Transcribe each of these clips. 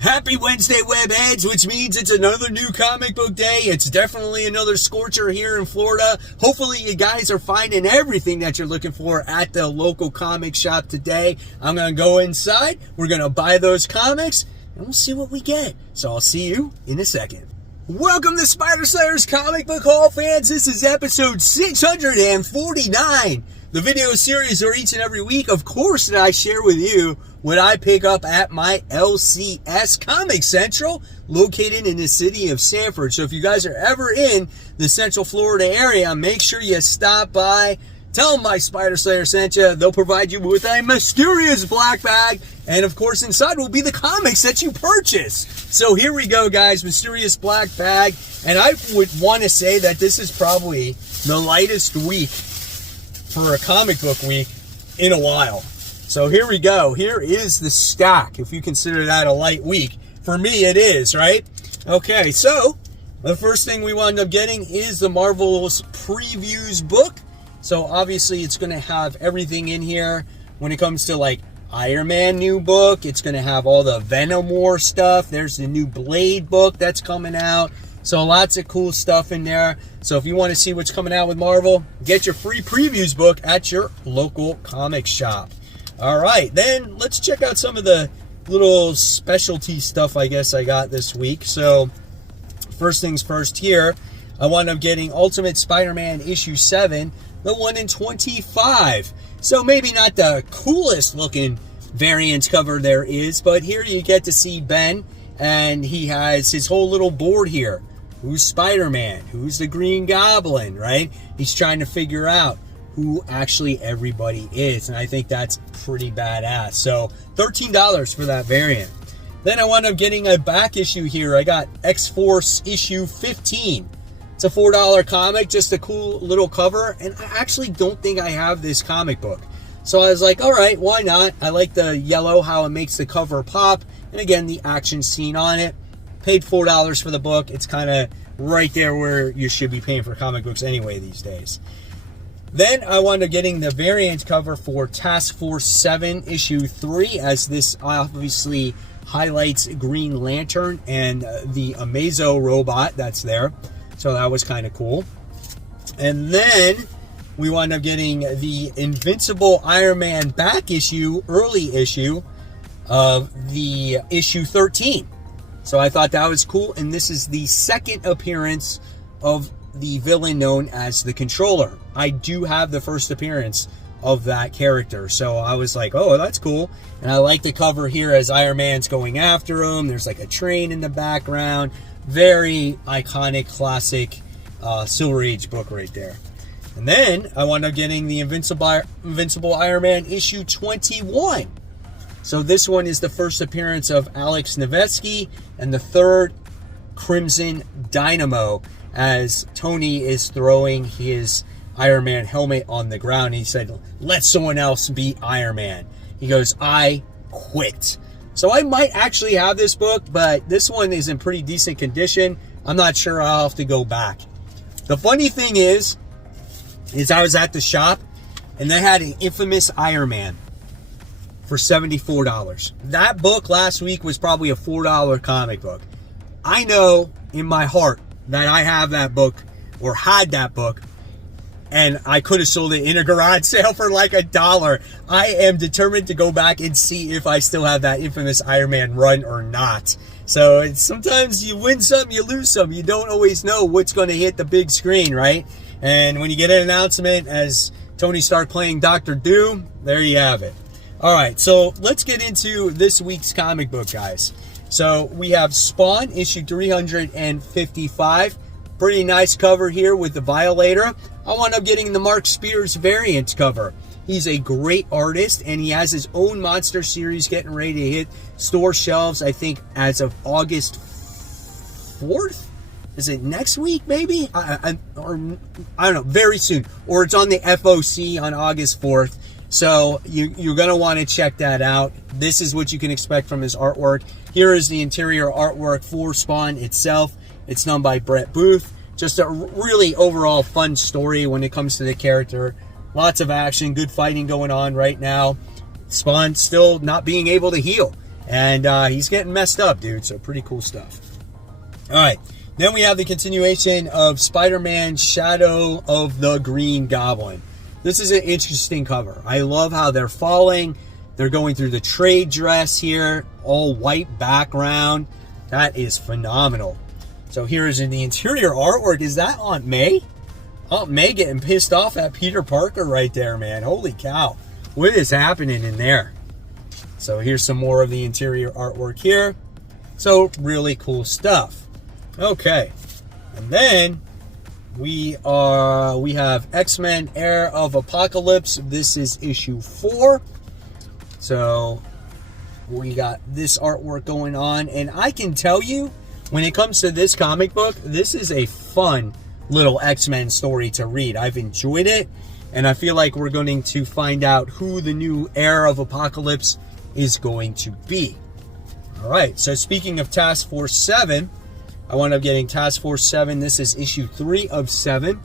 Happy Wednesday, webheads, which means it's another new comic book day. It's definitely another scorcher here in Florida. Hopefully you guys are finding everything that you're looking for at the local comic shop today. I'm going to go inside. We're going to buy those comics, and we'll see what we get. So I'll see you in a second. Welcome to Spider Slayers Comic Book Haul, fans. This is episode 649. The video series where each and every week, of course, that I share with you what I pick up at my LCS Comic Central, located in the city of Sanford. So if you guys are ever in the Central Florida area, make sure you stop by. Tell them my Spider Slayer sent you. They'll provide you with a mysterious black bag. And of course, inside will be the comics that you purchase. So here we go, guys. Mysterious black bag. And I would want to say that this is probably the lightest week for a comic book week in a while. So here we go. Here is the stack, if you consider that a light week. For me, it is, right? Okay, so the first thing we wound up getting is the Marvel's Previews book. So obviously it's going to have everything in here when it comes to like Iron Man new book. It's going to have all the Venom War stuff. There's the new Blade book that's coming out. So lots of cool stuff in there. So if you want to see what's coming out with Marvel, get your free previews book at your local comic shop. All right, then let's check out some of the little specialty stuff I guess I got this week. So first things first here, I wound up getting Ultimate Spider-Man issue 7, the 1 in 25. So maybe not the coolest looking variant cover there is, but here you get to see Ben, and he has his whole little board here. Who's Spider-Man? Who's the Green Goblin, right? He's trying to figure out who actually everybody is, and I think that's pretty badass. So $13 for that variant. Then I wound up getting a back issue here. I got X-Force issue 15. It's a $4 comic, just a cool little cover, and I actually don't think I have this comic book. So I was like, all right, why not? I like the yellow, how it makes the cover pop, and again, the action scene on it. Paid $4 for the book. It's kind of right there where you should be paying for comic books anyway these days. Then I wound up getting the variant cover for Task Force 7 issue 3, as this obviously highlights Green Lantern and the Amazo robot that's there. So that was kind of cool. And then we wound up getting the Invincible Iron Man back issue, early issue of the issue 13. So I thought that was cool, and this is the second appearance of the villain known as the Controller. I do have the first appearance of that character, so I was like, oh, that's cool. And I like the cover here as Iron Man's going after him. There's like a train in the background. Very iconic, classic Silver Age book right there. And then I wound up getting the Invincible Iron Man issue 21. So this one is the first appearance of Alex Nevsky and the third Crimson Dynamo, as Tony is throwing his Iron Man helmet on the ground. He said, let someone else be Iron Man. He goes, I quit. So I might actually have this book, but this one is in pretty decent condition. I'm not sure. I'll have to go back. The funny thing is I was at the shop and they had an Infamous Iron Man for $74. That book last week was probably a $4 comic book. I know in my heart that I have that book, or had that book, and I could have sold it in a garage sale for like $1. I am determined to go back and see if I still have that Infamous Iron Man run or not. So sometimes you win some, you lose some. You don't always know what's going to hit the big screen, right? And when you get an announcement as Tony Stark playing Dr. Doom, there you have it. All right, so let's get into this week's comic book, guys. So we have Spawn, issue 355. Pretty nice cover here with the Violator. I wound up getting the Mark Spears variant cover. He's a great artist, and he has his own monster series getting ready to hit store shelves, I think, as of August 4th? Is it next week, maybe? I don't know, very soon. Or it's on the FOC on August 4th. So you're going to want to check that out. This is what you can expect from his artwork. Here is the interior artwork for Spawn itself. It's done by Brett Booth. Just a really overall fun story when it comes to the character. Lots of action, good fighting going on right now. Spawn still not being able to heal. And he's getting messed up, dude. So pretty cool stuff. All right. Then we have the continuation of Spider-Man Shadow of the Green Goblin. This is an interesting cover. I love how they're falling. They're going through the trade dress here. All white background. That is phenomenal. So here's in the interior artwork. Is that Aunt May? Aunt May getting pissed off at Peter Parker right there, man. Holy cow. What is happening in there? So here's some more of the interior artwork here. So really cool stuff. Okay. And then we have X-Men Heir of Apocalypse. This is issue 4. So we got this artwork going on. And I can tell you, when it comes to this comic book, this is a fun little X-Men story to read. I've enjoyed it. And I feel like we're going to find out who the new Heir of Apocalypse is going to be. All right, so speaking of Task Force 7, I wound up getting Task Force 7. This is issue 3 of 7.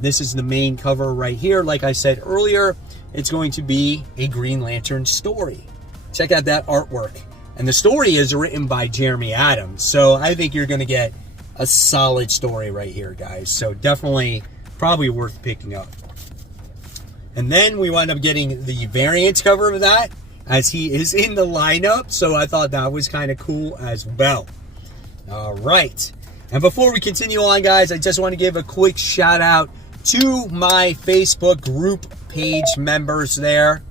This is the main cover right here. Like I said earlier, it's going to be a Green Lantern story. Check out that artwork. And the story is written by Jeremy Adams. So I think you're going to get a solid story right here, guys. So definitely probably worth picking up. And then we wind up getting the variant cover of that, as he is in the lineup. So I thought that was kind of cool as well. All right. And before we continue on, guys, I just want to give a quick shout out to my Facebook group page members there.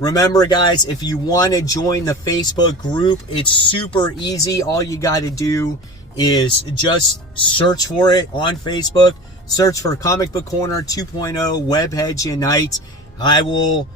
Remember, guys, if you want to join the Facebook group, it's super easy. All you got to do is just search for it on Facebook. Search for Comic Book Corner 2.0 Webhead Unite. I will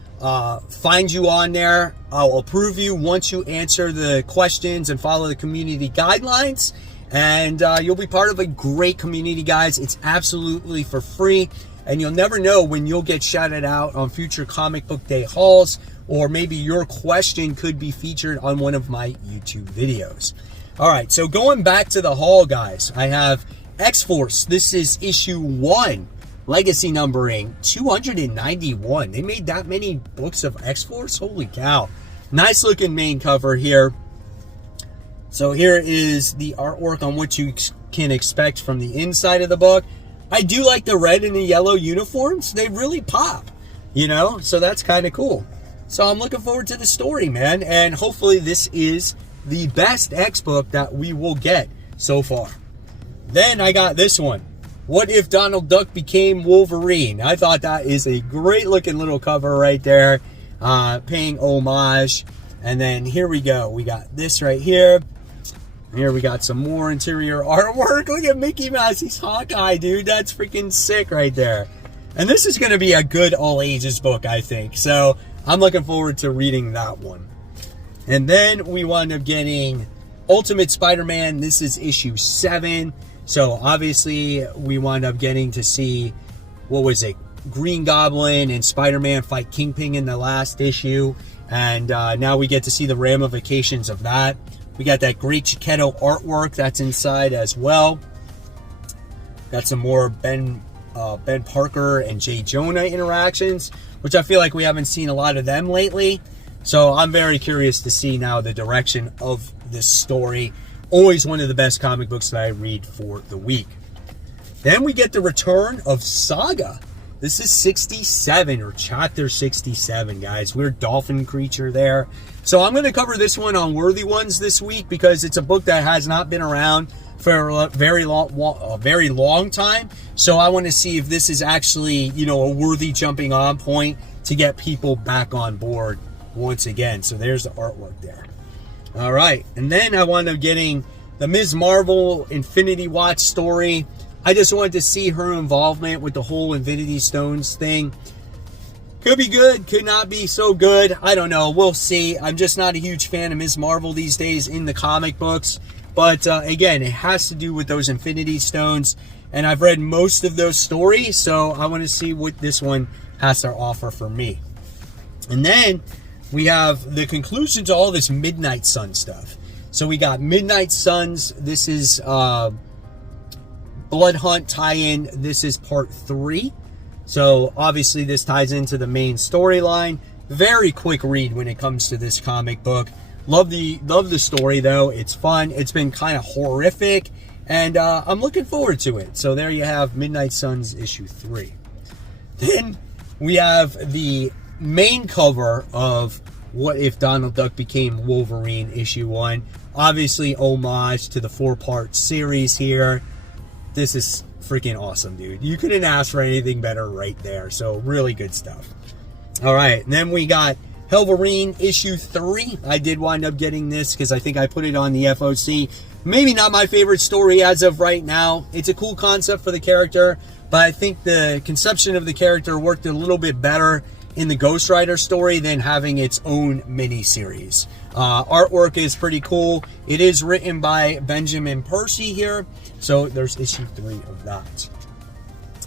find you on there. I'll approve you once you answer the questions and follow the community guidelines. And you'll be part of a great community, guys. It's absolutely for free. And you'll never know when you'll get shouted out on future Comic Book Day hauls, or maybe your question could be featured on one of my YouTube videos. All right, so going back to the haul, guys, I have X-Force. This is issue 1, legacy numbering 291. They made that many books of X-Force? Holy cow. Nice looking main cover here. So here is the artwork on what you can expect from the inside of the book. I do like the red and the yellow uniforms. They really pop, you know, so that's kind of cool. So I'm looking forward to the story, man. And hopefully this is the best X book that we will get so far. Then I got this one. What if Donald Duck became Wolverine? I thought that is a great looking little cover right there, paying homage. And then here we go. We got this right here. Here we got some more interior artwork. Look at Mickey Mouse. He's Hawkeye, dude. That's freaking sick right there. And this is going to be a good all ages book, I think. So I'm looking forward to reading that one. And then we wound up getting Ultimate Spider-Man. This is issue 7. So obviously we wound up getting to see, what was it, Green Goblin and Spider-Man fight Kingpin in the last issue. And now we get to see the ramifications of that. We got that great Chiquetto artwork that's inside as well. Got some more Ben Parker and J. Jonah interactions, which I feel like we haven't seen a lot of them lately. So I'm very curious to see now the direction of this story. Always one of the best comic books that I read for the week. Then we get the return of Saga. This is 67, or chapter 67, guys. We're Dolphin Creature there. So I'm going to cover this one on Worthy Ones this week, because it's a book that has not been around for a very long time. So I want to see if this is actually, you know, a worthy jumping on point to get people back on board once again. So there's the artwork there. All right. And then I wound up getting the Ms. Marvel Infinity Watch story. I just wanted to see her involvement with the whole Infinity Stones thing. Could be good, could not be so good. I don't know. We'll see. I'm just not a huge fan of Ms. Marvel these days in the comic books. But again, it has to do with those Infinity Stones. And I've read most of those stories, so I want to see what this one has to offer for me. And then we have the conclusion to all this Midnight Sun stuff. So we got Midnight Suns. This is Blood Hunt tie-in. This is part 3. So obviously this ties into the main storyline. Very quick read when it comes to this comic book. Love the story though. It's fun. It's been kind of horrific, and I'm looking forward to it. So there you have Midnight Suns issue 3. Then we have the main cover of What If Donald Duck Became Wolverine issue 1. Obviously homage to the 4-part series here. This is freaking awesome, dude. You couldn't ask for anything better right there. So really good stuff. All right, and then we got Wolverine issue 3. I did wind up getting this because I think I put it on the FOC. Maybe not my favorite story as of right now. It's a cool concept for the character, but I think the conception of the character worked a little bit better in the Ghost Rider story than having its own mini-series. Artwork is pretty cool. It is written by Benjamin Percy here, so there's issue 3 of that.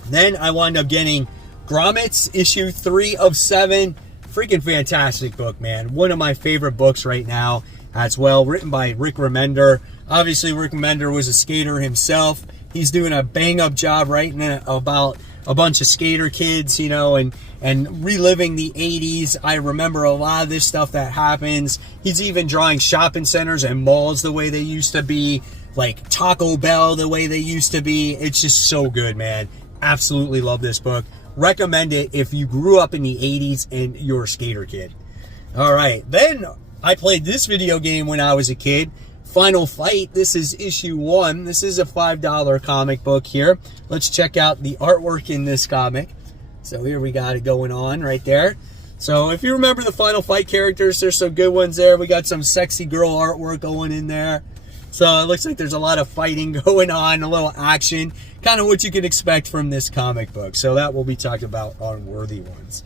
Then I wound up getting Grommets issue 3 of 7. Freaking fantastic book, man. One of my favorite books right now as well. Written by Rick Remender. Obviously, Rick Remender was a skater himself. He's doing a bang-up job writing about a bunch of skater kids, you know, and reliving the 80s. I remember a lot of this stuff that happens. He's even drawing shopping centers and malls the way they used to be, like Taco Bell the way they used to be. It's just so good, man. Absolutely love this book. Recommend it if you grew up in the 80s and you're a skater kid. All right, then I played this video game when I was a kid. Final Fight. This is issue 1. This is a $5 comic book here. Let's check out the artwork in this comic. So here we got it going on right there. So if you remember the Final Fight characters, there's some good ones there. We got some sexy girl artwork going in there. So it looks like there's a lot of fighting going on, a little action. Kind of what you can expect from this comic book. So that will be talked about on Worthy Ones.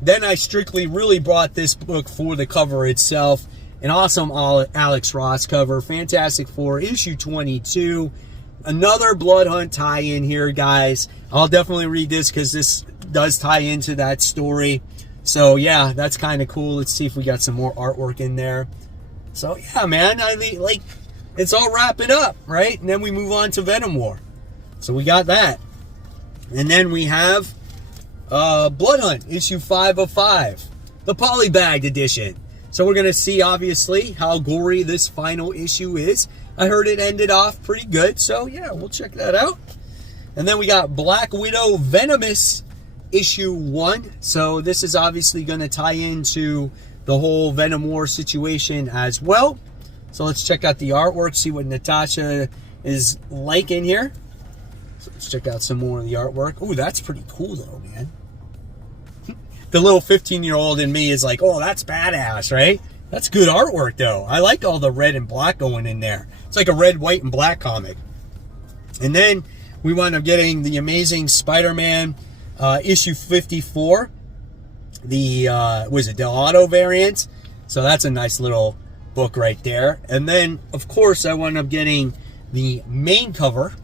Then I strictly really bought this book for the cover itself. An awesome Alex Ross cover. Fantastic Four, issue 22. Another Blood Hunt tie-in here, guys. I'll definitely read this because this does tie into that story. So, yeah, that's kind of cool. Let's see if we got some more artwork in there. So, yeah, man. I mean, like, it's all wrapping up, right? And then we move on to Venom War. So, we got that. And then we have Blood Hunt, issue 5 of 5. The Polybagged edition. So we're going to see, obviously, how gory this final issue is. I heard it ended off pretty good. So, yeah, we'll check that out. And then we got Black Widow Venomous issue 1. So this is obviously going to tie into the whole Venom War situation as well. So let's check out the artwork, see what Natasha is like in here. So let's check out some more of the artwork. Ooh, that's pretty cool, though, man. The little 15-year-old in me is like, oh, that's badass, right? That's good artwork, though. I like all the red and black going in there. It's like a red, white, and black comic. And then we wound up getting the Amazing Spider-Man issue 54. The, was it the auto variant? So that's a nice little book right there. And then, of course, I wound up getting the main cover.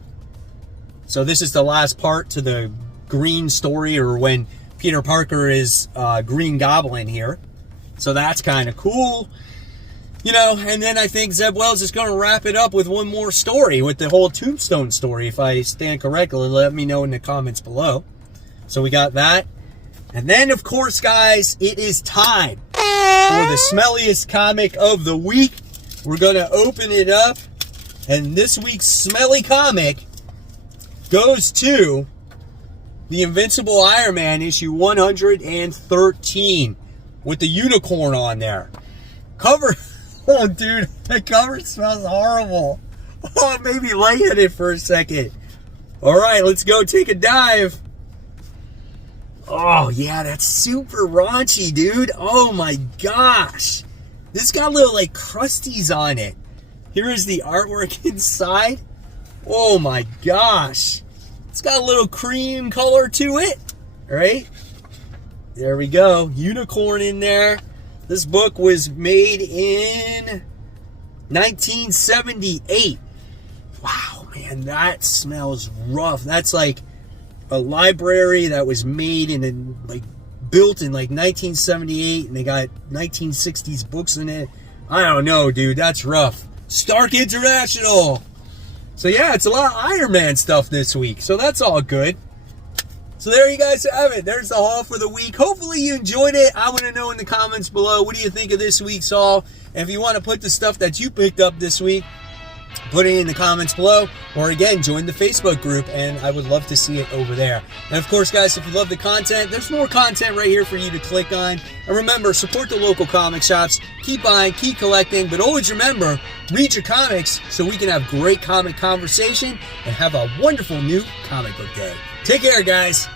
So this is the last part to the Green story, or when Peter Parker is Green Goblin here. So that's kind of cool. You know, and then I think Zeb Wells is going to wrap it up with one more story, with the whole Tombstone story. If I stand correctly, let me know in the comments below. So we got that. And then, of course, guys, it is time for the smelliest comic of the week. We're going to open it up. And this week's smelly comic goes to the Invincible Iron Man issue 113 with the unicorn on there. Cover, oh dude, the cover smells horrible. Oh, it made me lightheaded for a second. All right, let's go take a dive. Oh yeah, that's super raunchy, dude. Oh my gosh. This got little like crusties on it. Here is the artwork inside. Oh my gosh. It's got a little cream color to it, right? There we go. Unicorn in there. This book was made in 1978. Wow, man, that smells rough. That's like a library that was made in, like, built in like 1978, and they got 1960s books in it. I don't know, dude. That's rough. Stark International. So yeah, it's a lot of Iron Man stuff this week. So that's all good. So there you guys have it. There's the haul for the week. Hopefully you enjoyed it. I want to know in the comments below, what do you think of this week's haul? And if you want to put the stuff that you picked up this week, put it in the comments below, or again, join the Facebook group, and I would love to see it over there. And of course, guys, if you love the content, there's more content right here for you to click on. And remember, support the local comic shops. Keep buying, keep collecting, but always remember, read your comics so we can have great comic conversation and have a wonderful new comic book day. Take care, guys.